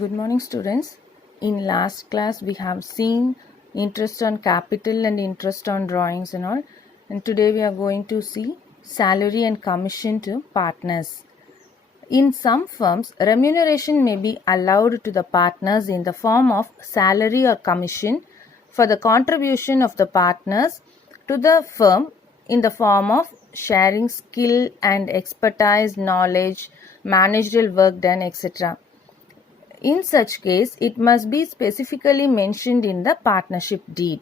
Good morning, students. In last class, we have seen interest on capital and interest on drawings and all. And today we are going to see salary and commission to partners. In some firms, remuneration may be allowed to the partners in the form of salary or commission for the contribution of the partners to the firm in the form of sharing skill and expertise, knowledge, managerial work done, etc. In such case, it must be specifically mentioned in the partnership deed.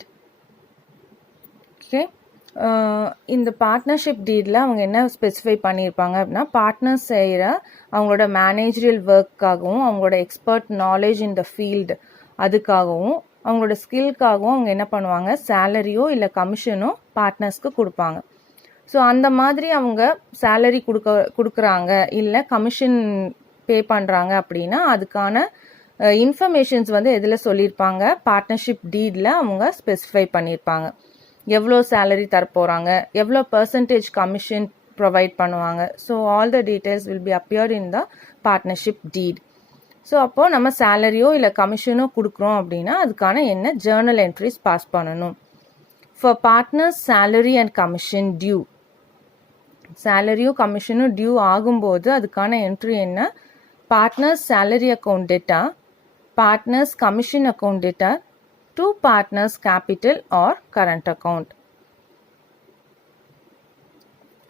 Okay. இந்த partnership டீடில் அவங்க என்ன specify பண்ணியிருப்பாங்க அப்படின்னா partners செய்கிற அவங்களோட managerial ஒர்க்காகவும் அவங்களோட expert knowledge in the field அதுக்காகவும் அவங்களோட ஸ்கில்காகவும் அவங்க என்ன பண்ணுவாங்க சேலரியோ இல்லை கமிஷனோ பார்ட்னர்ஸ்க்கு கொடுப்பாங்க. ஸோ அந்த மாதிரி அவங்க சேலரி கொடுக்குறாங்க இல்லை கமிஷன் பே பண்ணுறாங்க அப்படின்னா அதுக்கான இன்ஃபர்மேஷன்ஸ் வந்து எதில் சொல்லியிருப்பாங்க பார்ட்னர்ஷிப் டீடில் அவங்க ஸ்பெசிஃபை பண்ணியிருப்பாங்க. எவ்வளோ சேலரி தரப்போகிறாங்க, எவ்வளோ பர்சன்டேஜ் கமிஷன் ப்ரொவைட் பண்ணுவாங்க. So all the details will be appeared in the partnership deed. So அப்போது நம்ம சேலரியோ இல்லை கமிஷனோ கொடுக்குறோம் அப்படின்னா அதுக்கான என்ன ஜேர்னல் என்ட்ரிஸ் பாஸ் பண்ணணும். For partners salary and commission due, சேலரியும் கமிஷனும் டியூ ஆகும்போது அதுக்கான என்ட்ரி என்ன, partners salary account debtor, partners commission account debtor to partners capital or current account.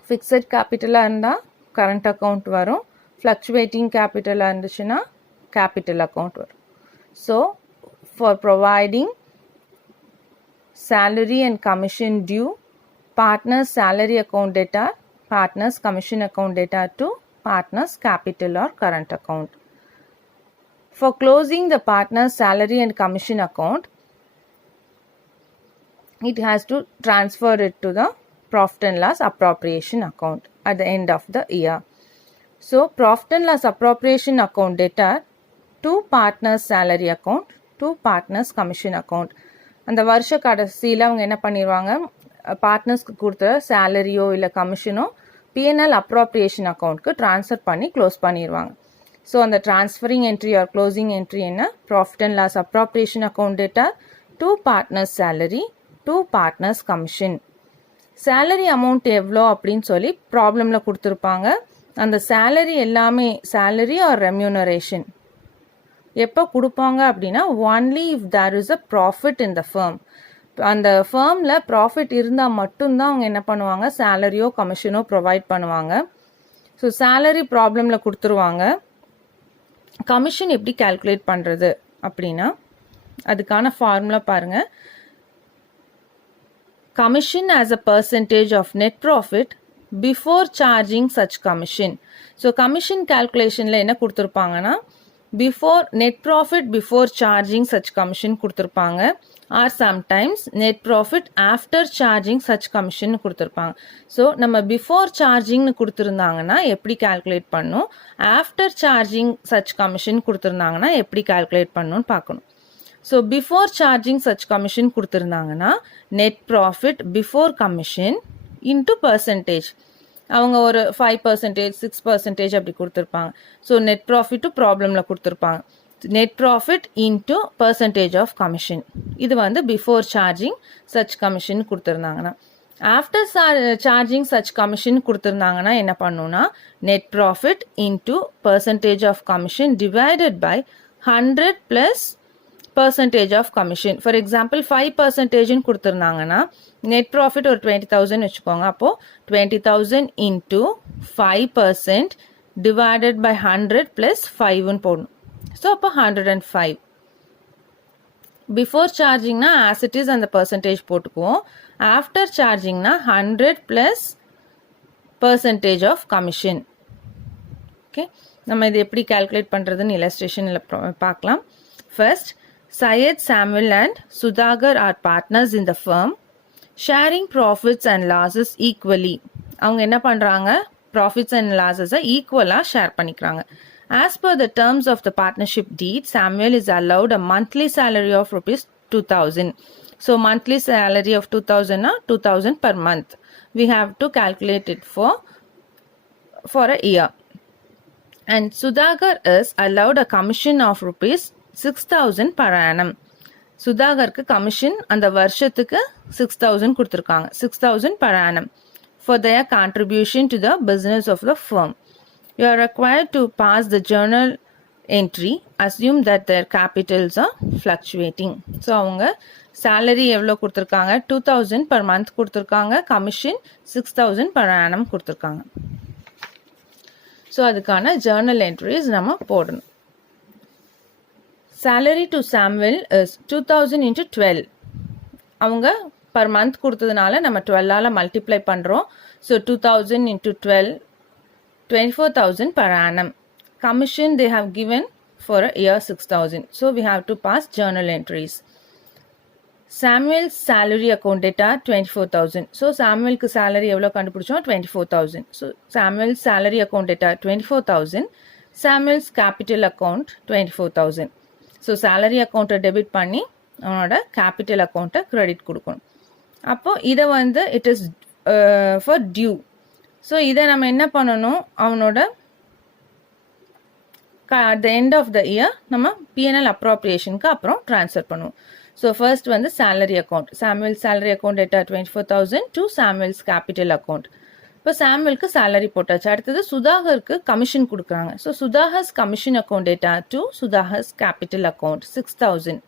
Fixed கேபிட்டலாக இருந்தால் கரண்ட் அக்கௌண்ட் வரும், ஃப்ளக்சுவேட்டிங் கேபிட்டலாக இருந்துச்சுன்னா கேபிட்டல் அக்கௌண்ட் வரும். So for providing salary and commission due, partners salary account data, partners commission account data to partners capital or current account. For closing the partners salary and commission account, it has to transfer it to the profit and loss appropriation account at the end of the year. So profit and loss appropriation account data to partners salary account to partners commission account. அந்த வருஷ கடைசியில் அவங்க என்ன பண்ணிடுவாங்க, பார்ட்னர்ஸ்க்கு கொடுத்த சேலரியோ இல்லை கமிஷனோ பிஎன்எல் அப்ராப்ரியேஷன் அக்கௌண்ட்க்கு ட்ரான்ஸ்ஃபர் பண்ணி க்ளோஸ் பண்ணிடுவாங்க. ஸோ அந்த transferring entry or closing entry என்ன, profit and loss appropriation account debtor to partners salary to partners commission. Salary amount எவ்வளோ அப்படின்னு சொல்லி ப்ராப்ளமில் கொடுத்துருப்பாங்க. அந்த சேலரி எல்லாமே சேலரி ஆர் ரெம்யூனரேஷன் எப்போ கொடுப்பாங்க அப்படின்னா only if there is a profit in the firm. அந்த ஃபர்மில் ப்ராஃபிட் இருந்தால் மட்டும்தான் அவங்க என்ன பண்ணுவாங்க, சேலரியோ கமிஷனோ ப்ரொவைட் பண்ணுவாங்க. ஸோ சேலரி ப்ராப்ளமில் கொடுத்துருவாங்க. கமிஷன் எப்படி கால்குலேட் பண்ணுறது அப்படின்னா அதுக்கான ஃபார்முலா பாருங்கள். Commission as a percentage of net profit before charging such commission. ஸோ கமிஷன் கால்குலேஷனில் என்ன கொடுத்துருப்பாங்கன்னா before net profit before charging such commission கொடுத்துருப்பாங்க, or sometimes net profit after charging such commission கொடுத்துருப்பாங்க. ஸோ நம்ம பிஃபோர் சார்ஜிங்னு கொடுத்துருந்தாங்கன்னா எப்படி கால்குலேட் பண்ணணும், ஆஃப்டர் சார்ஜிங் சச் கமிஷன் கொடுத்துருந்தாங்கன்னா எப்படி கால்குலேட் பண்ணணும்னு பார்க்கணும். So before charging such commission கொடுத்துருந்தாங்கன்னா net profit before commission into percentage, அவங்க ஒரு 5%, 6% அப்படி கொடுத்துருப்பாங்க. ஸோ நெட் ப்ராஃபிட்டும் ப்ராப்ளமில் கொடுத்துருப்பாங்க. Net profit into percentage of commission, இது வந்து பிஃபோர் சார்ஜிங் சச் கமிஷன் கொடுத்துருந்தாங்கன்னா. ஆஃப்டர் சார்ஜிங் சச் கமிஷன் கொடுத்துருந்தாங்கன்னா என்ன பண்ணணும்னா net profit into percentage of commission divided by 100 plus percentage of commission. For example 5% கொடுத்துருந்தாங்கன்னா நெட் ப்ராஃபிட் ஒரு 20,000 வச்சுக்கோங்க. அப்போது 20,000 இன்ட்டு 5% டிவைடட் பை 100 ப்ளஸ் 5ன்னு போடணும். ஸோ அப்போ 105. பிஃபோர் சார்ஜிங்னா ஆஸ் இட் இஸ் அந்த பர்சன்டேஜ் போட்டுக்குவோம். ஆஃப்டர் சார்ஜிங்னா 100 plus percentage of commission. Okay, நம்ம இது எப்படி கால்குலேட் பண்ணுறதுன்னு இல்லஸ்ட்ரேஷனில் பார்க்கலாம். First, Syed, Samuel and Sudhagar are partners in the firm, sharing profits and losses equally. அவங்க என்ன பண்ணுறாங்க, ப்ராஃபிட்ஸ் அண்ட் லாஸஸை ஈக்குவலாக ஷேர் பண்ணிக்கிறாங்க. As per the terms of the partnership deed, Samuel is allowed a monthly salary of rupees 2,000. So monthly salary of 2,000 na 2,000 per month. We have to calculate it for a year. and Sudhakar is allowed a commission of rupees 6,000 per annum. சுதாகருக்கு commission அந்த வருஷத்துக்கு 6,000 கொடுத்துருக்காங்க, 6,000 per annum for their contribution to the business of the firm. You are required to pass the journal entry, assume that their capitals are fluctuating. So அவங்க salary எவ்வளோ கொடுத்துருக்காங்க, 2,000 per month கொடுத்துருக்காங்க, commission 6,000 per annum கொடுத்துருக்காங்க. So அதுக்கான journal entries நம்ம போடணும். salary to Samuel is 2,000 into 12. அவங்க per month கொடுத்ததுனால நம்ம 12ஆல் மல்டிப்ளை பண்ணுறோம். So 2,000 into 12, 24,000 per annum. Commission they have given for a year 6,000. So we have to pass journal entries. Samuel's salary account data 24,000. So Samuelக்கு salary எவ்வளோ கண்டுபிடிச்சோம், 24,000. So Samuel's salary account data 24,000. Samuel's capital account 24,000. So salary அக்கௌண்ட்டை debit பண்ணி அவனோட capital அக்கௌண்ட்டை credit கொடுக்கணும். அப்போது இதை வந்து it is for due. So இதை நம்ம என்ன பண்ணணும், அவனோட at the end of the year நம்ம பிஎன்எல் அப்ராப்ரியேஷனுக்கு அப்புறம் ட்ரான்ஸ்ஃபர் பண்ணுவோம். ஸோ ஃபர்ஸ்ட் வந்து salary account, Samuel's salary account debtor 24,000 to Samuel's capital account. இப்போ சாமுவலுக்கு சேலரி போட்டாச்சு. அடுத்தது சுதாகருக்கு கமிஷன் கொடுக்குறாங்க. So Sudhakar's commission account debtor to Sudhakar's capital account 6,000.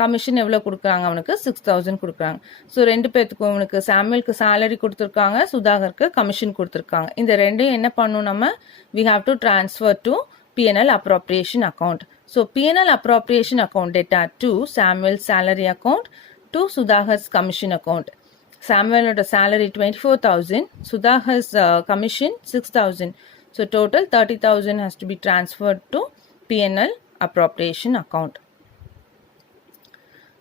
Commission எவ்வளோ கொடுக்குறாங்க, அவனுக்கு 6,000 கொடுக்குறாங்க. ஸோ ரெண்டு பேர்த்துக்கும் அவனுக்கு சாமுவலுக்கு சேலரி கொடுத்துருக்காங்க, சுதாகருக்கு கமிஷன் கொடுத்துருக்காங்க. இந்த ரெண்டையும் என்ன பண்ணணும் நம்ம, we have to transfer to P and L appropriation account. So P and L appropriation account debtor to Samuel's salary account to Sudhakar's commission account. Samuel's salary 24,000, Sudhakar's commission 6,000. So total 30,000 has to be transferred to P&L appropriation account.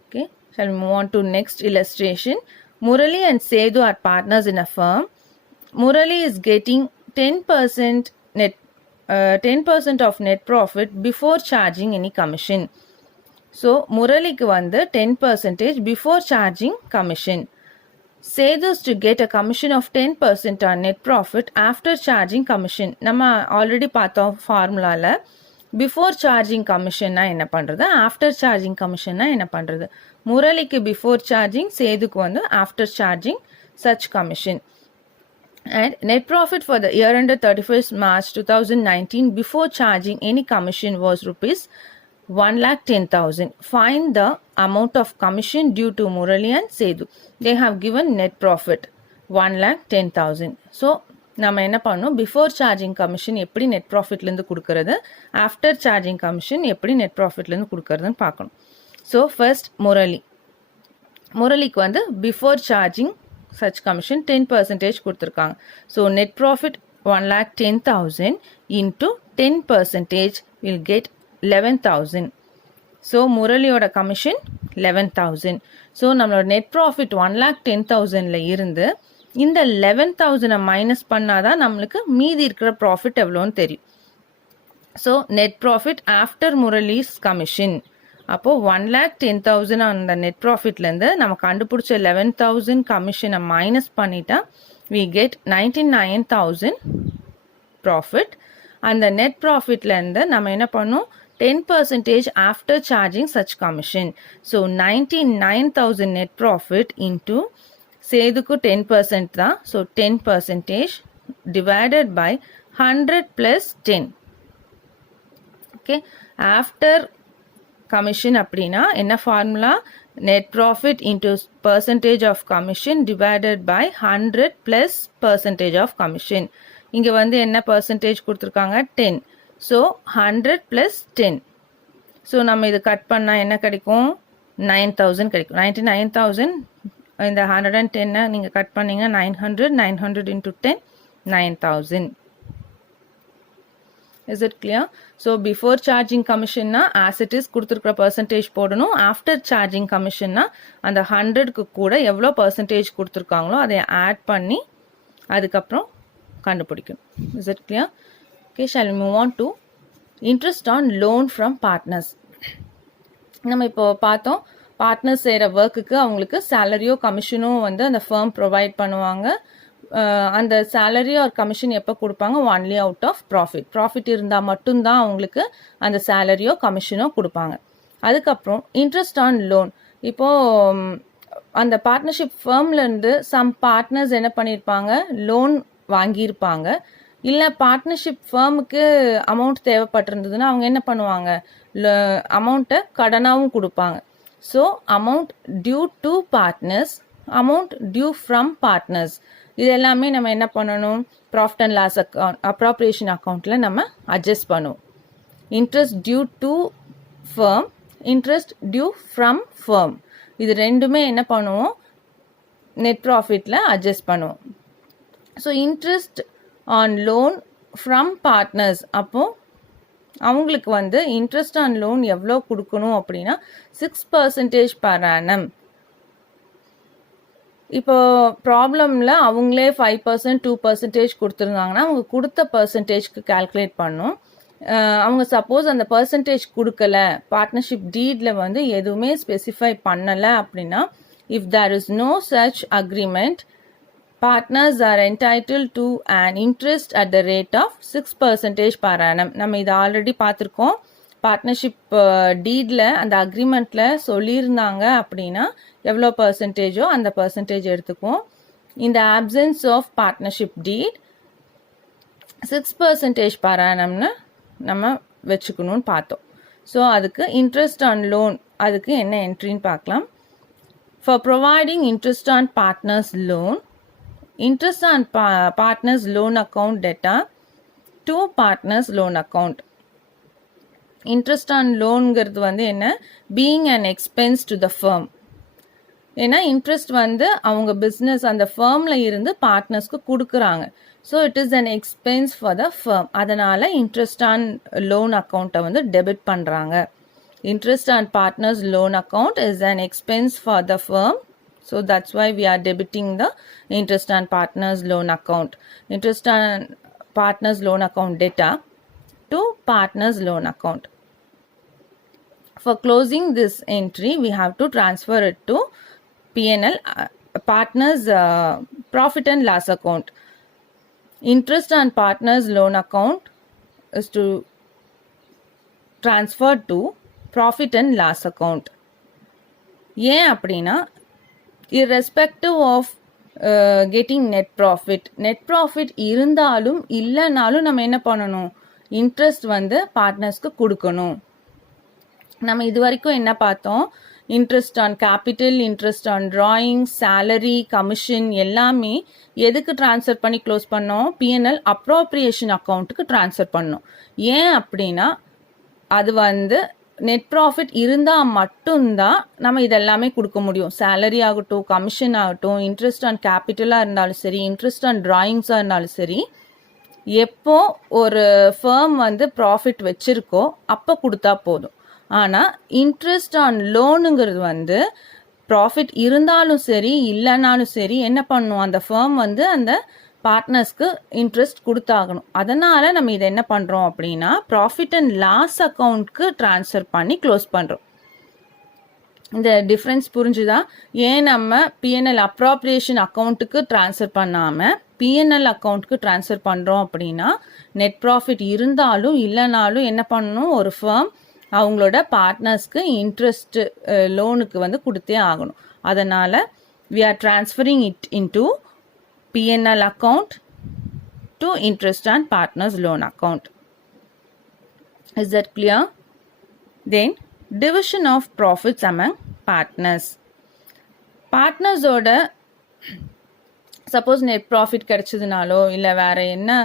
Okay, shall we move on to next illustration? Murali and Sedu are partners in a firm. Murali is getting 10% net 10% of net profit before charging any commission. So Muraliku வந்து 10% before charging commission. Sedus to get a commission of 10% on net profit after charging commission. நம்ம already பார்த்தோம் ஃபார்முலாவில் before charging கமிஷன்னா என்ன பண்ணுறது, after charging கமிஷன்னா என்ன பண்ணுறது. முரளிக்கு before charging, சேதுக்கு வந்து after charging such commission. And net profit for the year ended 31st March 2019 before charging any commission was rupees 1,10,000. Find the amount of commission due to Murali and Sedu. They have given net profit 1,10,000. So நம்ம என்ன பண்ணணும், before charging commission எப்படி net ப்ராஃபிட்லேருந்து கொடுக்கறது, after charging commission எப்படி net ப்ராஃபிட்லேருந்து கொடுக்கறதுன்னு பார்க்கணும். So first முரளிக்கு வந்து before charging such commission 10% கொடுத்துருக்காங்க. So net profit 1,10,000 into 10% will get 11,000. So முரளியோட கமிஷன் 11,000. ஸோ நம்மளோட நெட் ப்ராஃபிட் 1,10,000ல் இருந்து இந்த 11,000 மைனஸ் பண்ணாதான் நம்மளுக்கு மீதி இருக்கிற ப்ராஃபிட் எவ்வளோன்னு தெரியும். So net profit after Murali's commission, அப்போது 1,10,000 அந்த நெட் ப்ராஃபிட்லேருந்து நம்ம கண்டுபிடிச்ச 11,000 கமிஷனை மைனஸ் பண்ணிட்டா வி கெட் 99,000 ப்ராஃபிட். அந்த நெட் ப்ராஃபிட்லேருந்து நம்ம என்ன பண்ணோம், 10% after charging such commission. So 99,000 net profit into சேதுக்கு 10% தான். So 10% divided by 100 plus 10. Okay, after commission அப்படின்னா என்ன formula, net profit into percentage of commission divided by 100 plus percentage of commission. இங்கே வந்து என்ன பர்சன்டேஜ் கொடுத்துருக்காங்க, 10. So 100 plus 10. ஸோ நம்ம இது கட் பண்ணால் என்ன கிடைக்கும், 9,000 கிடைக்கும். 99,000 இந்த 110 நீங்கள் கட் பண்ணீங்க 900 into 10 9,000. Is it clear? So before charging கமிஷன்னா ஆஸ் இட் இஸ் கொடுத்துருக்குற பர்சன்டேஜ் போடணும். ஆஃப்டர் சார்ஜிங் கமிஷன்னா அந்த 100க்கு கூட எவ்வளோ பர்சன்டேஜ் கொடுத்துருக்காங்களோ அதை ஆட் பண்ணி அதுக்கப்புறம் கண்டுபிடிக்கணும். Is it clear? Okay, shall we move on to interest on loan from partners. நம்ம இப்போ பார்த்தோம், பார்ட்னர்ஸ் செய்கிற ஒர்க்குக்கு அவங்களுக்கு சேலரியோ கமிஷனோ வந்து அந்த ஃபர்ம் ப்ரொவைட் பண்ணுவாங்க. அந்த சேலரி ஆர் கமிஷன் எப்போ கொடுப்பாங்க? Only out of profit. Profit இருந்தால் மட்டும்தான் அவங்களுக்கு அந்த சேலரியோ கமிஷனோ கொடுப்பாங்க. அதுக்கப்புறம் இன்ட்ரெஸ்ட் ஆன் லோன். இப்போது அந்த பார்ட்னர்ஷிப் ஃபேர்ம்லேருந்து சம் பார்ட்னர்ஸ் என்ன பண்ணியிருப்பாங்க? லோன் வாங்கியிருப்பாங்க. இல்லை பார்ட்னர்ஷிப் ஃபேர்முக்கு அமௌண்ட் தேவைப்பட்டிருந்ததுன்னா அவங்க என்ன பண்ணுவாங்க? அமௌண்ட்டை கடனாகவும் கொடுப்பாங்க. So amount due to partners, amount due from partners, இது எல்லாமே நம்ம என்ன பண்ணணும்? Profit and loss account, appropriation அக்கௌண்ட்டில் நம்ம அட்ஜஸ்ட் பண்ணுவோம். Interest due to firm, interest due from firm, இது ரெண்டுமே என்ன பண்ணுவோம்? நெட் ப்ராஃபிட்டில் அட்ஜஸ்ட் பண்ணுவோம். So interest on loan from partners, அப்போது அவங்களுக்கு வந்து இன்ட்ரெஸ்ட் ஆன் லோன் எவ்வளோ கொடுக்கணும் அப்படின்னா 6% per annum. இப்போ ப்ராப்ளமில் அவங்களே 5% 2% கொடுத்துருந்தாங்கன்னா அவங்க கொடுத்த பர்சன்டேஜ்க்கு கால்குலேட் பண்ணும். அவங்க சப்போஸ் அந்த பர்சன்டேஜ் கொடுக்கல, பார்ட்னர்ஷிப் டீடில் வந்து எதுவுமே ஸ்பெசிஃபை பண்ணலை அப்படின்னா, if there is no such agreement, partners are entitled to an interest at the rate of 6% per annum. நம்ம இது ஆல்ரெடி பார்த்துருக்கோம். பார்ட்னர்ஷிப் டீடில் அந்த அக்ரிமெண்ட்டில் சொல்லியிருந்தாங்க அப்படின்னா எவ்வளோ பர்சன்டேஜோ அந்த பர்சன்டேஜ் எடுத்துக்குவோம். இந்த options of partnership deed 6% per annumனு நம்ம வச்சுக்கணும்னு பார்த்தோம். ஸோ அதுக்கு இன்ட்ரெஸ்ட் ஆன் லோன், அதுக்கு என்ன என்ட்ரின்னு பார்க்கலாம். For providing interest on partners loan, interest on partners loan account data to partners loan account. interest on loanங்கிறது வந்து என்ன? being an expense to the firm. ஏன்னா இன்ட்ரெஸ்ட் வந்து அவங்க பிஸ்னஸ் அந்த ஃபேர்மில் இருந்து பார்ட்னர்ஸ்க்கு கொடுக்குறாங்க. So it is an expense for the firm. அதனால் interest on loan அக்கௌண்ட்டை வந்து டெபிட் பண்ணுறாங்க. Interest on partners loan account is an expense for the firm. So that's why we are debiting the interest on partners loan account. Interest on partners loan account data to partners loan account. For closing this entry, we have to transfer it to P&L partners profit and loss account. Interest on partners loan account is to transfer to profit and loss account. ஏன் அப்படின்னா irrespective of getting net profit இருந்தாலும் இல்லைனாலும் நம்ம என்ன பண்ணணும்? Interest வந்து பார்ட்னர்ஸ்க்கு கொடுக்கணும். நம்ம இது வரைக்கும் என்ன பார்த்தோம்? Interest on capital, interest on drawing, salary, commission எல்லாமே எதுக்கு ட்ரான்ஸ்ஃபர் பண்ணி க்ளோஸ் பண்ணோம்? P&L அப்ராப்ரியேஷன் அக்கௌண்ட்டுக்கு ட்ரான்ஸ்ஃபர் பண்ணோம். ஏன் அப்படின்னா அது வந்து நெட் ப்ராஃபிட் இருந்தால் மட்டும்தான் நம்ம இதெல்லாமே கொடுக்க முடியும். சேலரி ஆகட்டும், கமிஷன் ஆகட்டும், இன்ட்ரெஸ்ட் ஆன் கேபிட்டலாக இருந்தாலும் சரி, இன்ட்ரெஸ்ட் ஆன் டிராயிங்ஸாக இருந்தாலும் சரி, எப்போ ஒரு ஃபேர்ம் வந்து ப்ராஃபிட் வச்சுருக்கோ அப்போ கொடுத்தா போதும். ஆனால் இன்ட்ரெஸ்ட் ஆன் லோனுங்கிறது வந்து ப்ராஃபிட் இருந்தாலும் சரி இல்லைனாலும் சரி என்ன பண்ணும்? அந்த ஃபேர்ம் வந்து அந்த பார்ட்னர்ஸ்க்கு இன்ட்ரெஸ்ட் கொடுத்தாகணும். அதனால் நம்ம இதை என்ன பண்ணுறோம் அப்படின்னா ப்ராஃபிட் அண்ட் லாஸ் அக்கௌண்ட்க்கு ட்ரான்ஸ்ஃபர் பண்ணி க்ளோஸ் பண்ணுறோம். இந்த டிஃப்ரென்ஸ் புரிஞ்சுதா? ஏன் நம்ம P&L அப்ராப்ரியேஷன் அக்கௌண்ட்டுக்கு ட்ரான்ஸ்ஃபர் பண்ணாமல் P&L அக்கௌண்ட்டுக்கு ட்ரான்ஸ்ஃபர் பண்ணுறோம் அப்படின்னா நெட் ப்ராஃபிட் இருந்தாலும் இல்லைனாலும் என்ன பண்ணணும்? ஒரு ஃபேர்ம் அவங்களோட பார்ட்னர்ஸ்க்கு இன்ட்ரெஸ்ட் லோனுக்கு வந்து கொடுத்தே ஆகணும். அதனால் we are transferring it into P&L account to interest on partners loan account. Is that clear? Then division of profits among partners. Partners oda suppose net profit கிடைச்சதுனாலோ இல்லை வேற என்ன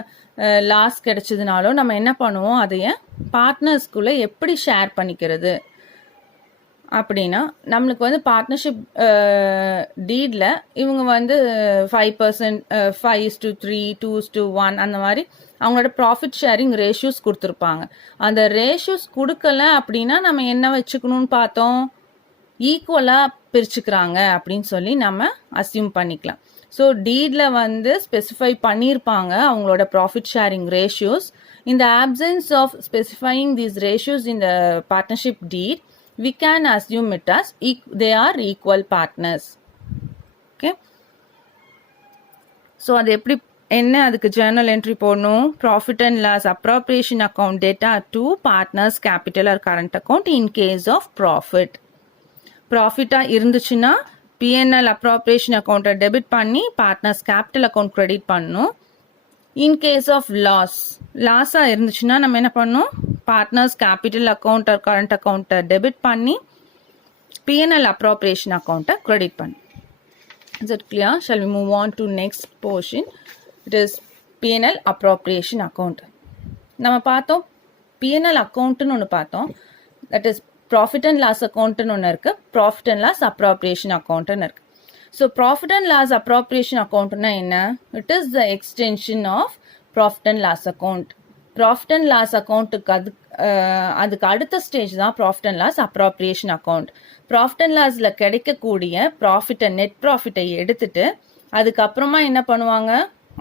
லாஸ் கிடைச்சதுனாலோ நம்ம என்ன பண்ணுவோம்? அதைய பார்ட்னர்ஸ்குள்ளே எப்படி ஷேர் பண்ணிக்கிறது அப்படின்னா நம்மளுக்கு வந்து பார்ட்னர்ஷிப் டீடில் இவங்க வந்து 5%, 5:3, 2:1 அந்த மாதிரி அவங்களோட ப்ராஃபிட் ஷேரிங் ரேஷியோஸ் கொடுத்துருப்பாங்க. அந்த ரேஷியோஸ் கொடுக்கல அப்படின்னா நம்ம என்ன வச்சுக்கணும்னு பார்த்தோம்? ஈக்குவலாக பிரிச்சுக்கிறாங்க அப்படின்னு சொல்லி நம்ம அஸ்யூம் பண்ணிக்கலாம். ஸோ டீடில் வந்து ஸ்பெசிஃபை பண்ணியிருப்பாங்க அவங்களோட ப்ராஃபிட் ஷேரிங் ரேஷியோஸ். இந்த options of specifying these ratios in the partnership deed, we can assume it as they are equal partners. Okay. So அது எப்படி என்ன அதுக்கு ஜேர்னல் என்ட்ரி போடணும்? Profit and loss appropriation account debtor to partners capital or current account in case of profit. ப்ராஃபிட்டாக இருந்துச்சுன்னா P and L appropriation அக்கௌண்ட்டை debit பண்ணி partners capital account credit பண்ணணும். இன் கேஸ் ஆஃப் லாஸாக இருந்துச்சுன்னா நம்ம என்ன பண்ணணும்? Partners capital account or current அக்கௌண்ட்டை டெபிட் பண்ணி பிஎன்எல் அப்ராப்ரியேஷன் அக்கௌண்ட்டை கிரெடிட் பண்ணணும். Is it clear? Shall we move on to next portion? It is P&L appropriation account. நம்ம பார்த்தோம் P&L accountனு ஒன்று பார்த்தோம். That is profit and loss accountனு ஒன்று இருக்கு. Profit and loss appropriation accountனு இருக்கு. So profit and loss appropriation accountனா என்ன? It is the extension of profit and loss account. Profit and loss accountக்கு அதுக்கு அடுத்த ஸ்டேஜ் தான் profit and loss appropriation account. Profit and லாஸில் கிடைக்கக்கூடிய ப்ராஃபிட்டை நெட் ப்ராஃபிட்டை எடுத்துட்டு அதுக்கப்புறமா என்ன பண்ணுவாங்க?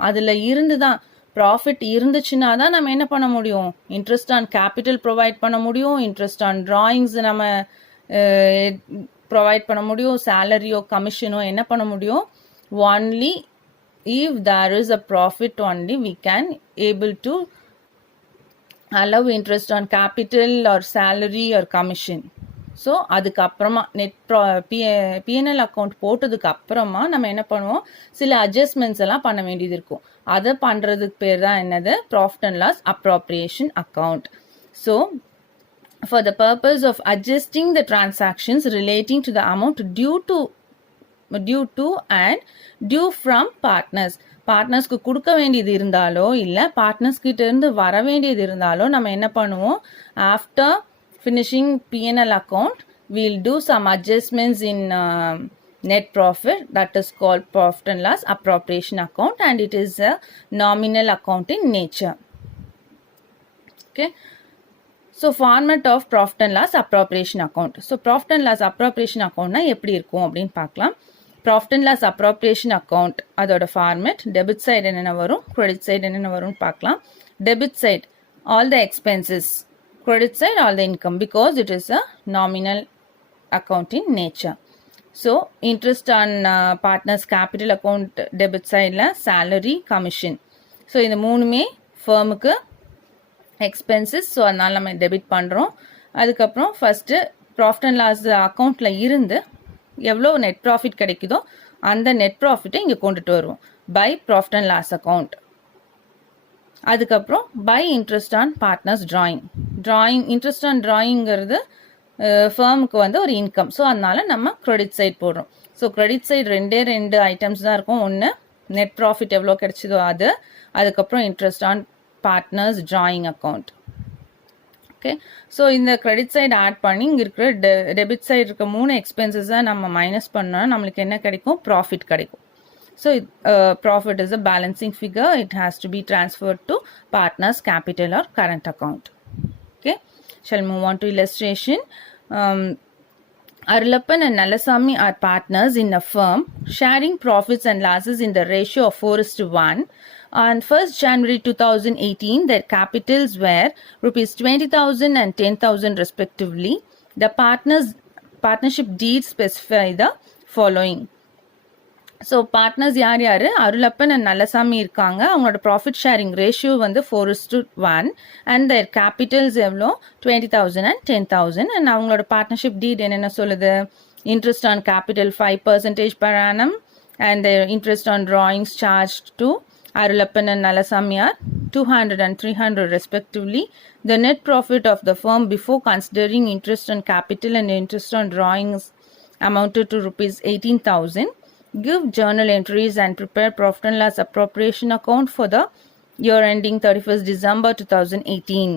அதில் இருந்து தான் ப்ராஃபிட் இருந்துச்சுன்னா தான் நம்ம என்ன பண்ண முடியும்? இன்ட்ரெஸ்ட் ஆன் கேபிட்டல் ப்ரொவைட் பண்ண முடியும், இன்ட்ரெஸ்ட் ஆன் டிராயிங்ஸ் நம்ம ப்ரொவைட் பண்ண முடியும், சேலரியோ கமிஷனோ என்ன பண்ண முடியும்? Only if there is a profit only we can able to allow interest on capital or salary or commission. ஸோ அதுக்கப்புறமா பிஎன்எல் அக்கௌண்ட் போட்டதுக்கு அப்புறமா நம்ம என்ன பண்ணுவோம்? சில அட்ஜஸ்ட்மெண்ட்ஸ் எல்லாம் பண்ண வேண்டியது இருக்கும். அதை பண்ணுறதுக்கு பேர் தான் என்னது? Profit and loss appropriation account. So for the purpose of adjusting the transactions relating to the amount due to and due from partners. பார்ட்னர்ஸ்க்கு கொடுக்க வேண்டியது இருந்தாலோ இல்லை பார்ட்னர்ஸ் கிட்ட இருந்து வர வேண்டியது இருந்தாலோ நம்ம என்ன பண்ணுவோம்? After finishing PNL account we'll do some adjustments in net profit, that is called profit and loss appropriation account, and it is a nominal account in nature. Okay. So format of profit and loss appropriation account. So profit and loss appropriation account na எப்படி இருக்கும் அப்படின்னு பார்க்கலாம். Profit and loss appropriation account அதோட format, debit side என்னென்ன வரும், credit side என்னென்ன வரும்னு பார்க்கலாம். Debit side all the expenses, credit side all the income, because it is a nominal account in nature. So interest on partners capital account debit side la salary commission. So இந்த மூணுமே firmக்கு expenses. So அதனால நம்ம debit பண்ணுறோம். அதுக்கப்புறம் first profit and loss அக்கௌண்ட்டில் இருந்து எவ்வளோ net profit கிடைக்குதோ அந்த நெட் ப்ராஃபிட்டை இங்கே கொண்டுட்டு வருவோம் by profit and loss account. அதுக்கப்புறம் by interest on partners drawing interest on ட்ராயிங்கிறது ஃபேர்முக்கு வந்து ஒரு இன்கம். ஸோ அதனால நம்ம கிரெடிட் சைட் போடுறோம். ஸோ கிரெடிட் சைட் ரெண்டு ஐட்டம்ஸ் தான் இருக்கும். ஒன்று நெட் ப்ராஃபிட் எவ்வளோ கிடைச்சதோ அது, அதுக்கப்புறம் interest on partners drawing account. Okay. So இந்த கிரெடிட் சைடு ஆட் பண்ணி இங்கே இருக்கிற டெபிட் சைடு இருக்க 3 எக்ஸ்பென்சஸை நம்ம மைனஸ் பண்ணோம்னா நம்மளுக்கு என்ன கிடைக்கும்? ப்ராஃபிட் கிடைக்கும். So profit is a balancing figure. It has to be transferred to partners capital or current account. Okay. Shall move on to illustration. Arulappan and Nalasamy are partners in a firm, sharing profits and losses in the ratio of 4:1. On 1st January 2018, their capitals were rupees 20,000 and 10,000 respectively. The partnership deeds specify the following. So partners யார் யார்? Arulappan and Nallasamy இருக்காங்க. அவங்களோட profit sharing ratio வந்து 4:1 and there Capitals எவ்வளோ? 20,000 and 10,000. And அவங்களோட partnership டீட் என்னென்ன சொல்லுது? Interest on capital 5% per annum and their interest on drawings charged to Arulappan and Nalasamy are 200 and 300 respectively. The net profit of the firm before considering interest on capital and interest on drawings amounted to rupees 18,000. Give journal entries and prepare profit and loss appropriation account for the year ending 31st December 2018,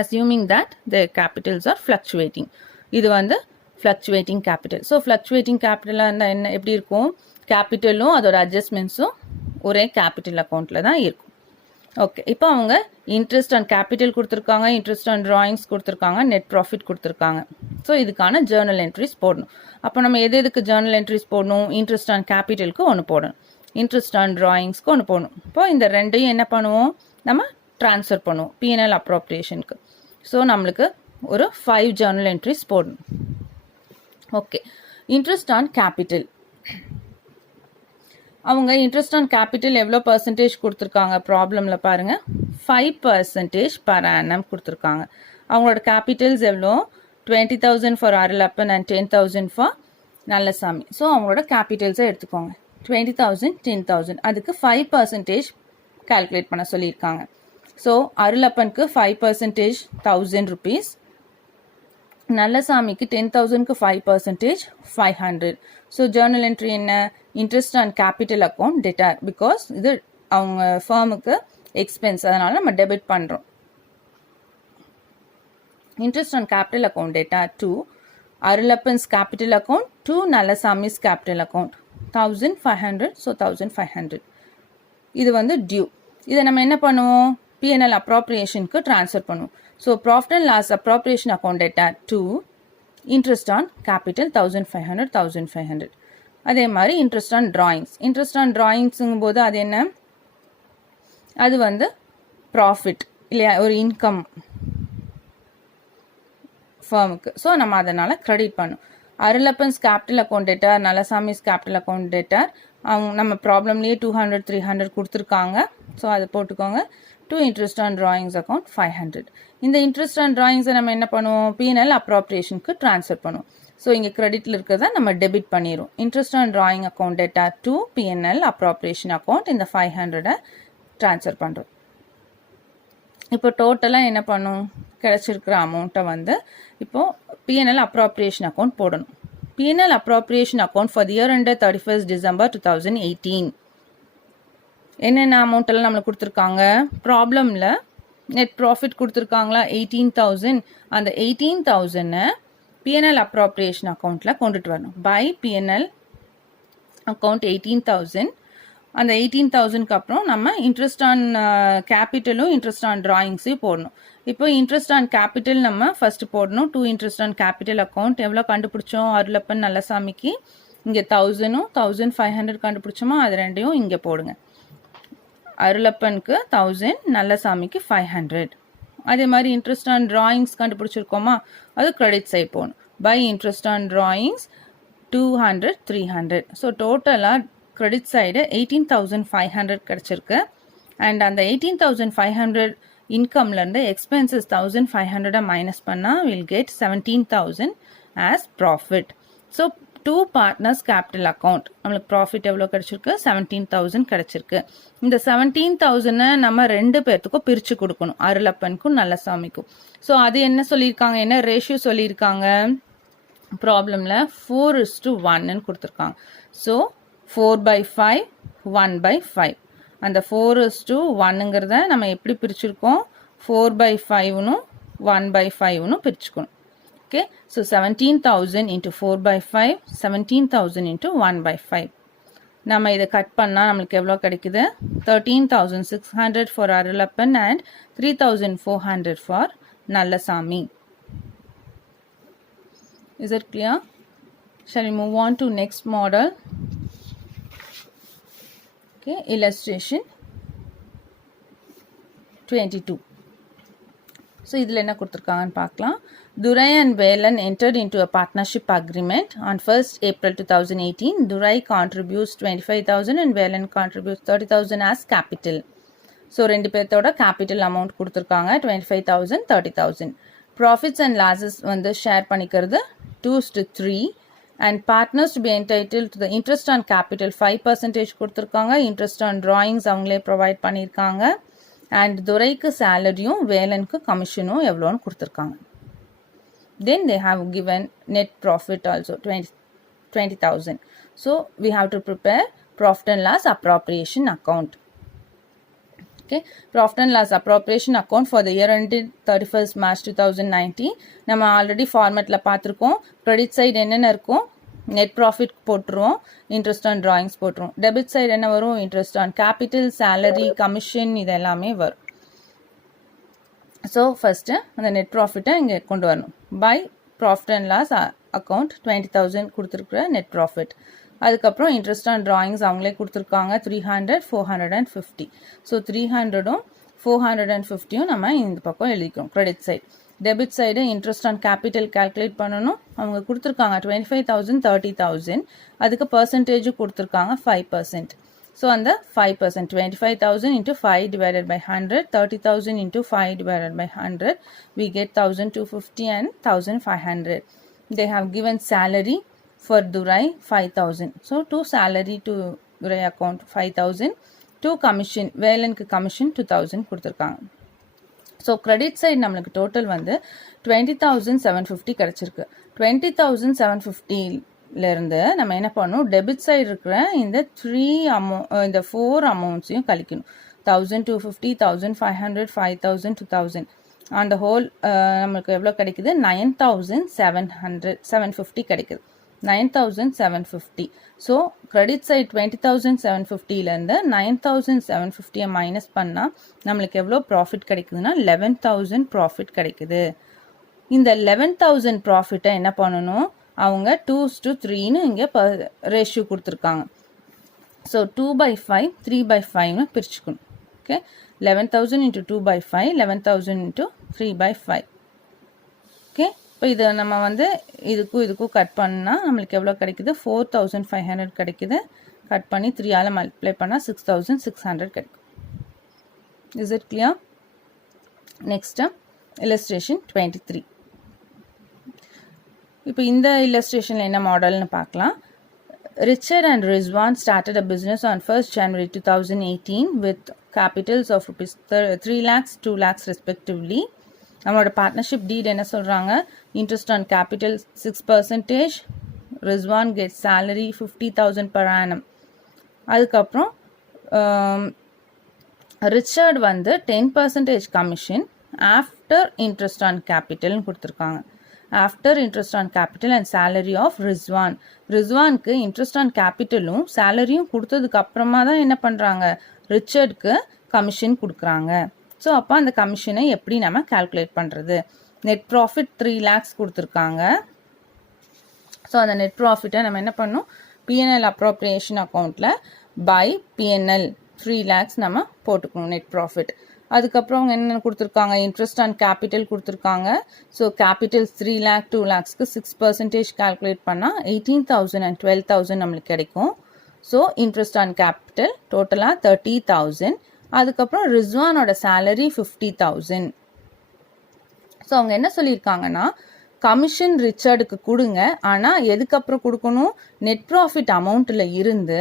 assuming that the capitals are fluctuating. இது வந்து fluctuating capital. So fluctuating capital என்ன எப்படி இருக்கும்? கேபிட்டலும் அதோட அட்ஜஸ்ட்மெண்ட்ஸும் ஒரே capital அக்கௌண்ட்டில் தான் இருக்கும். ஓகே. இப்போ அவங்க இன்ட்ரெஸ்ட் ஆன் கேபிட்டல் கொடுத்துருக்காங்க, இன்ட்ரெஸ்ட் ஆன் ட்ராயிங்ஸ் கொடுத்துருக்காங்க, நெட் ப்ராஃபிட் கொடுத்துருக்காங்க. ஸோ இதுக்கான ஜேர்னல் என்ட்ரிஸ் போடணும். அப்போ நம்ம எதுக்கு ஜேர்னல் என்ட்ரிஸ் போடணும்? இன்ட்ரெஸ்ட் ஆன் கேபிட்டலுக்கு ஒன்று போடணும், இன்ட்ரெஸ்ட் ஆன் ட்ராயிங்ஸ்க்கு ஒன்று போடணும். இப்போ இந்த ரெண்டையும் என்ன பண்ணுவோம்? நம்ம ட்ரான்ஸ்ஃபர் பண்ணுவோம் பிஎன்எல் அப்ராப்ரியேஷனுக்கு. ஸோ நம்மளுக்கு ஒரு 5 ஜேர்னல் என்ட்ரிஸ் போடணும். ஓகே. Interest on capital. அவங்க இன்ட்ரெஸ்ட் ஆன் கேபிட்டல் எவ்வளோ பர்சன்டேஜ் கொடுத்துருக்காங்க ப்ராப்ளமில் பாருங்கள் 5% per annum கொடுத்துருக்காங்க. அவங்களோட கேபிட்டல்ஸ் எவ்வளோ 20,000 for Arulappan and 10,000 for Nallasamy. So அவங்களோட கேபிட்டல்ஸை எடுத்துக்கோங்க 20,000 10,000 அதுக்கு 5% கால்குலேட் பண்ண சொல்லியிருக்காங்க. ஸோ அருளப்பனுக்கு 5% 1,000 rupees, நல்லசாமிக்கு 10,000க்கு 5% 500. ஸோ ஜேர்னல் என்ட்ரி என்ன interest on capital account debtor because இது அவங்க ஃபர்முக்கு எக்ஸ்பென்ஸ் அதனால நம்ம டெபிட் பண்ணுறோம். Interest on capital account debtor to Arulappan's capital account to Nallasamy's capital account 1,500. So 1,500 இது வந்து டியூ. இதை நம்ம என்ன பண்ணுவோம் P&L அப்ராப்ரியேஷனுக்கு ட்ரான்ஸ்ஃபர் பண்ணுவோம். So profit and loss appropriation account debtor to interest on capital 1,500 1,500. அதே மாதிரி interest on drawings. Interest on டிராயிங்ஸுங்கும் போது அது என்ன அது வந்து ப்ராஃபிட் இல்லையா ஒரு இன்கம் ஃபர்முக்கு. ஸோ நம்ம அதனால் கிரெடிட் பண்ணும். Arulappan's capital account debtor Nallasamy's capital account debtor அவங்க நம்ம ப்ராப்ளம்லேயே 200 300 கொடுத்துருக்காங்க. ஸோ அதை போட்டுக்கோங்க. To interest on drawings account 500. இந்த இன்ட்ரெஸ்ட் ஆன் டிராயிங்ஸை நம்ம என்ன பண்ணுவோம் P&L அப்ராப்ரியேஷனுக்கு ட்ரான்ஸ்ஃபர் பண்ணுவோம். ஸோ இங்கே கிரெடிட்டில் இருக்கிறத நம்ம டெபிட் பண்ணிடுவோம். Interest on drawing account debtor to P&L appropriation account இந்த 500 ட்ரான்ஸ்ஃபர் பண்ணுறோம். இப்போ டோட்டலாக என்ன பண்ணும் கிடச்சிருக்கிற அமௌண்ட்டை வந்து இப்போது P&L அப்ராப்ரியேஷன் அக்கௌண்ட் போடணும். P&L appropriation account for the year ended 31st December 2018. என்னென்ன அமௌண்ட்டெல்லாம் நம்மளுக்கு கொடுத்துருக்காங்க ப்ராப்ளமில் நெட் ப்ராஃபிட் கொடுத்துருக்காங்களா 18,000. அந்த 18,000 P&L அப்ராப்ரியேஷன் அக்கௌண்ட்டில் கொண்டுட்டு வரணும். By P&L account 18,000. அந்த 18,000க்கு அப்புறம் நம்ம இன்ட்ரெஸ்ட் ஆன் கேபிட்டலும் இன்ட்ரெஸ்ட் ஆன் டிராயிங்ஸையும் போடணும். இப்போ இன்ட்ரெஸ்ட் ஆன் கேபிட்டல் நம்ம ஃபர்ஸ்ட் போடணும். To interest on capital account எவ்வளோ கண்டுபிடிச்சோம் அருளப்பன் நல்லசாமிக்கு இங்கே 1,000 1,500 கண்டுபிடிச்சோமா அது ரெண்டையும் இங்கே போடுங்க. அருளப்பனுக்கு 1,000 நல்லசாமிக்கு 500. அதே மாதிரி இன்ட்ரெஸ்ட் ஆன் டிராயிங்ஸ் கண்டுபிடிச்சிருக்கோமா அது கிரெடிட் சைட் போகணும். By interest on drawings 200 300. So டோட்டலாக கிரெடிட் சைடு 18,500 கிடச்சிருக்கு. அண்ட் அந்த 18,500 இன்கம்லேருந்து எக்ஸ்பென்சஸ் 1,500 மைனஸ் பண்ணால் will get 17,000 as profit. So to partners capital account நம்மளுக்கு ப்ராஃபிட் எவ்வளோ கிடச்சிருக்கு 17,000 கிடச்சிருக்கு. இந்த 17,000 நம்ம ரெண்டு பேர்த்துக்கும் பிரித்து கொடுக்கணும் அருளப்பனுக்கும் நல்லசாமிக்கும். ஸோ அது என்ன சொல்லியிருக்காங்க என்ன ரேஷியோ சொல்லியிருக்காங்க ப்ராப்ளமில் 4:1 கொடுத்துருக்காங்க. ஸோ 4/5 1/5. அந்த 4:1ங்கிறத நம்ம எப்படி பிரிச்சிருக்கோம் 4/5 1/5 பிரிச்சுக்கணும். Okay so 17,000 into 4/5 17,000 into 1/5. நம்ம இதை கட் பண்ணால் நம்மளுக்கு எவ்வளோ கிடைக்குது 13,600 for Arulappan and 3,400 for Nallasamy. Is it clear? Shall we move on to next model? Okay, illustration 22. So இதில் என்ன கொடுத்துருக்காங்கன்னு பார்க்கலாம். Durai and Velan entered into a partnership agreement on 1st April 2018. Durai contributes 25,000 and Velan contributes 30,000 as capital. So ரெண்டு பேர்த்தோட capital amount கொடுத்துருக்காங்க 25,000 30,000. Profits and losses வந்து share பண்ணிக்கிறது 2:3. And partners to be entitled to the interest on capital 5% கொடுத்துருக்காங்க. interest on drawings அவங்களே provide பண்ணியிருக்காங்க. And துரைக்கு சேலரியும் வேலனுக்கு கமிஷனும் எவ்வளோன்னு கொடுத்துருக்காங்க. Then they have given net profit also 20,000. So we have to prepare profit and loss appropriation account. Okay, profit and loss appropriation account for the year ended 31st March 2019. நம்ம already ஃபார்மேட்டில் பார்த்துருக்கோம். Credit side என்னென்ன இருக்கும் net profit போட்டுருவோம் interest on drawings போட்டுருவோம். Debit side என்ன வரும் interest on capital salary commission இது எல்லாமே வரும். ஸோ ஃபஸ்ட்டு அந்த நெட் ப்ராஃபிட்டை இங்கே கொண்டு வரணும். By profit and loss account 20,000 கொடுத்துருக்குற நெட் ப்ராஃபிட். அதுக்கப்புறம் இன்ட்ரெஸ்ட் ஆன் டிராயிங்ஸ் அவங்களே கொடுத்துருக்காங்க 300 450. ஸோ 300ம் 450யும் நம்ம இந்த பக்கம் எழுதிக்கிறோம் credit side. Debit side interest on capital calculate பண்ணணும். அவங்க கொடுத்துருக்காங்க 25,000 30,000. அதுக்கு பர்சன்டேஜும் கொடுத்துருக்காங்க 5%. So on the 5%, 25,000 into 5 divided by 100, 30,000 into 5 divided by 100, we get 1,250 and 1,500. They have given salary for Durai 5,000. So to salary to Durai account 5,000, to commission, வேலனுக்கு commission 2,000 கொடுத்திருக்காங்க. So credit side நம்மளுக்கு total வந்து 20,750 கிடச்சிருக்கு. 20,750லேருந்து நம்ம என்ன பண்ணணும், debit side இருக்கிற இந்த 4 அமௌண்ட்ஸையும் கழிக்கணும். 1,250, 1,500, 5,000, 2,000 அந்த ஹோல் நம்மளுக்கு எவ்வளோ கிடைக்குது, 9,750 கிடைக்குது. 9,750. ஸோ கிரெடிட் சைட் 20,750லேருந்து 9,750 மைனஸ் பண்ணால் நம்மளுக்கு எவ்வளோ ப்ராஃபிட் கிடைக்குதுன்னா 11,000 ப்ராஃபிட் கிடைக்குது. இந்த 11,000 ப்ராஃபிட்டை என்ன பண்ணணும், அவங்க 2:3ன்னு இங்கே ரேஷியோ கொடுத்துருக்காங்க. ஸோ 2/5, 3/5ன்னு பிரிச்சுக்கணும். Okay, 11,000 into 2/5, 11,000 into 3/5. ஓகே, இப்போ இதை நம்ம வந்து இதுக்கும் கட் பண்ணால் நம்மளுக்கு எவ்வளோ கிடைக்குது, 4,500 கிடைக்குது. கட் பண்ணி 3ஆல் மல்டிப்ளை பண்ணால் 6,600 கிடைக்கும். Is it clear? Next illustration 23. இப்போ இந்த இல்லஸ்ட்ரேஷனில் என்ன மாடல்னு பார்க்கலாம். Richard and Rizwan started a business on 1st January 2018 with capitals of rupees 3 lakhs, 2 lakhs respectively. நம்மளோட பார்ட்னர்ஷிப் டீட் என்ன சொல்கிறாங்க, interest on capital 6%, Rizwan get salary 50,000 per annum. அதுக்கப்புறம் ரிச்சர்ட் வந்து 10% கமிஷன் ஆஃப்டர் இன்ட்ரெஸ்ட் ஆன் கேபிட்டல்னு கொடுத்துருக்காங்க. After interest on capital and salary of Rizwan. ரிஸ்வானுக்கு இன்ட்ரெஸ்ட் on கேபிட்டலும் சேலரியும் கொடுத்ததுக்கு அப்புறமா தான் என்ன பண்ணுறாங்க, ரிச்சர்டுக்கு கமிஷன் கொடுக்குறாங்க. ஸோ அப்போ அந்த கமிஷனை எப்படி நம்ம கால்குலேட் பண்ணுறது? நெட் ப்ராஃபிட் 3 lakhs கொடுத்துருக்காங்க. ஸோ அந்த நெட் ப்ராஃபிட்டை நம்ம என்ன பண்ணணும், பிஎன்எல் அப்ரோப்ரியேஷன் அக்கௌண்ட்டில் பை பிஎன்எல் 3 lakhs நம்ம போட்டுக்கணும் நெட் ப்ராஃபிட். அதுக்கப்புறம் அவங்க என்ன கொடுத்துருக்காங்க, இன்ட்ரெஸ்ட் ஆன் கேபிட்டல் கொடுத்துருக்காங்க. ஸோ கேபிட்டல் 3 lakh, 2 lakhsக்கு 6% கால்குலேட் பண்ணால் 18,000 and 12,000 நம்மளுக்கு கிடைக்கும். ஸோ இன்ட்ரெஸ்ட் ஆன் கேபிட்டல் டோட்டலாக 30,000. அதுக்கப்புறம் ரிஸ்வானோட சேலரி 50,000. ஸோ அவங்க என்ன சொல்லியிருக்காங்கன்னா, கமிஷன் ரிச்சர்டுக்கு கொடுங்க, ஆனால் எதுக்கப்புறம் கொடுக்கணும், நெட் ப்ராஃபிட் அமௌண்ட்டில் இருந்து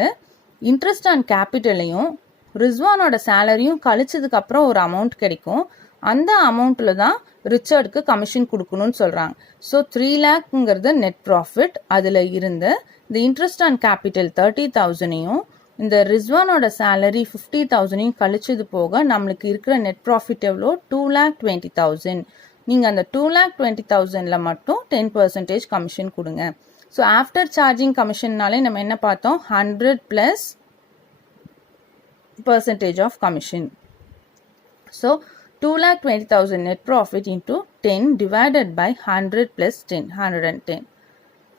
இன்ட்ரெஸ்ட் ஆன் கேபிட்டலையும் ரிஸ்வானோட சேலரியும் கழிச்சதுக்கப்புறம் ஒரு அமௌண்ட் கிடைக்கும். அந்த அமௌண்ட்டில் தான் ரிச்சர்டுக்கு கமிஷன் கொடுக்கணும்னு சொல்கிறாங்க. ஸோ 3 lakhங்கிறது நெட் ப்ராஃபிட், அதில் இருந்து இந்த இன்ட்ரெஸ்ட் ஆன் கேபிட்டல் 30,000ஐயும் இந்த ரிஸ்வானோட சேலரி 50,000ஐயும் கழிச்சது போக நம்மளுக்கு இருக்கிற நெட் ப்ராஃபிட் எவ்வளோ, 2,20,000. நீங்கள் அந்த 2,20,000ல் மட்டும் 10% கமிஷன் கொடுங்க. ஸோ ஆஃப்டர் சார்ஜிங் கமிஷன்னாலே நம்ம என்ன பார்த்தோம், 100% of commission. So 2,20,000 net profit into 10 divided by 100 plus 10, 110.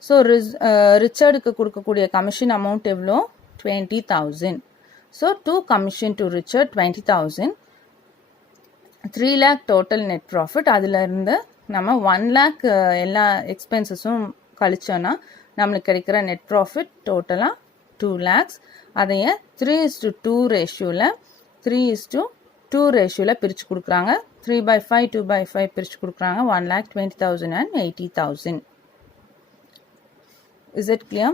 So ரிச்சர்டுக்கு கொடுக்கக்கூடிய கமிஷன் அமௌண்ட் எவ்வளோ, 20,000. So to commission to Richard 20,000, 3 lakh total net profit. அதில் இருந்து நம்ம 1 lakh எல்லா எக்ஸ்பென்சஸும் கழிச்சோன்னா நம்மளுக்கு கிடைக்கிற நெட் ப்ராஃபிட் டோட்டலாக 2 lakhs. அதையே 3:2 ரேஷியோவில் பிரித்து கொடுக்குறாங்க. 3/5, 2/5 பிரித்து கொடுக்குறாங்க. 1,20,000 and 80,000. Is it clear?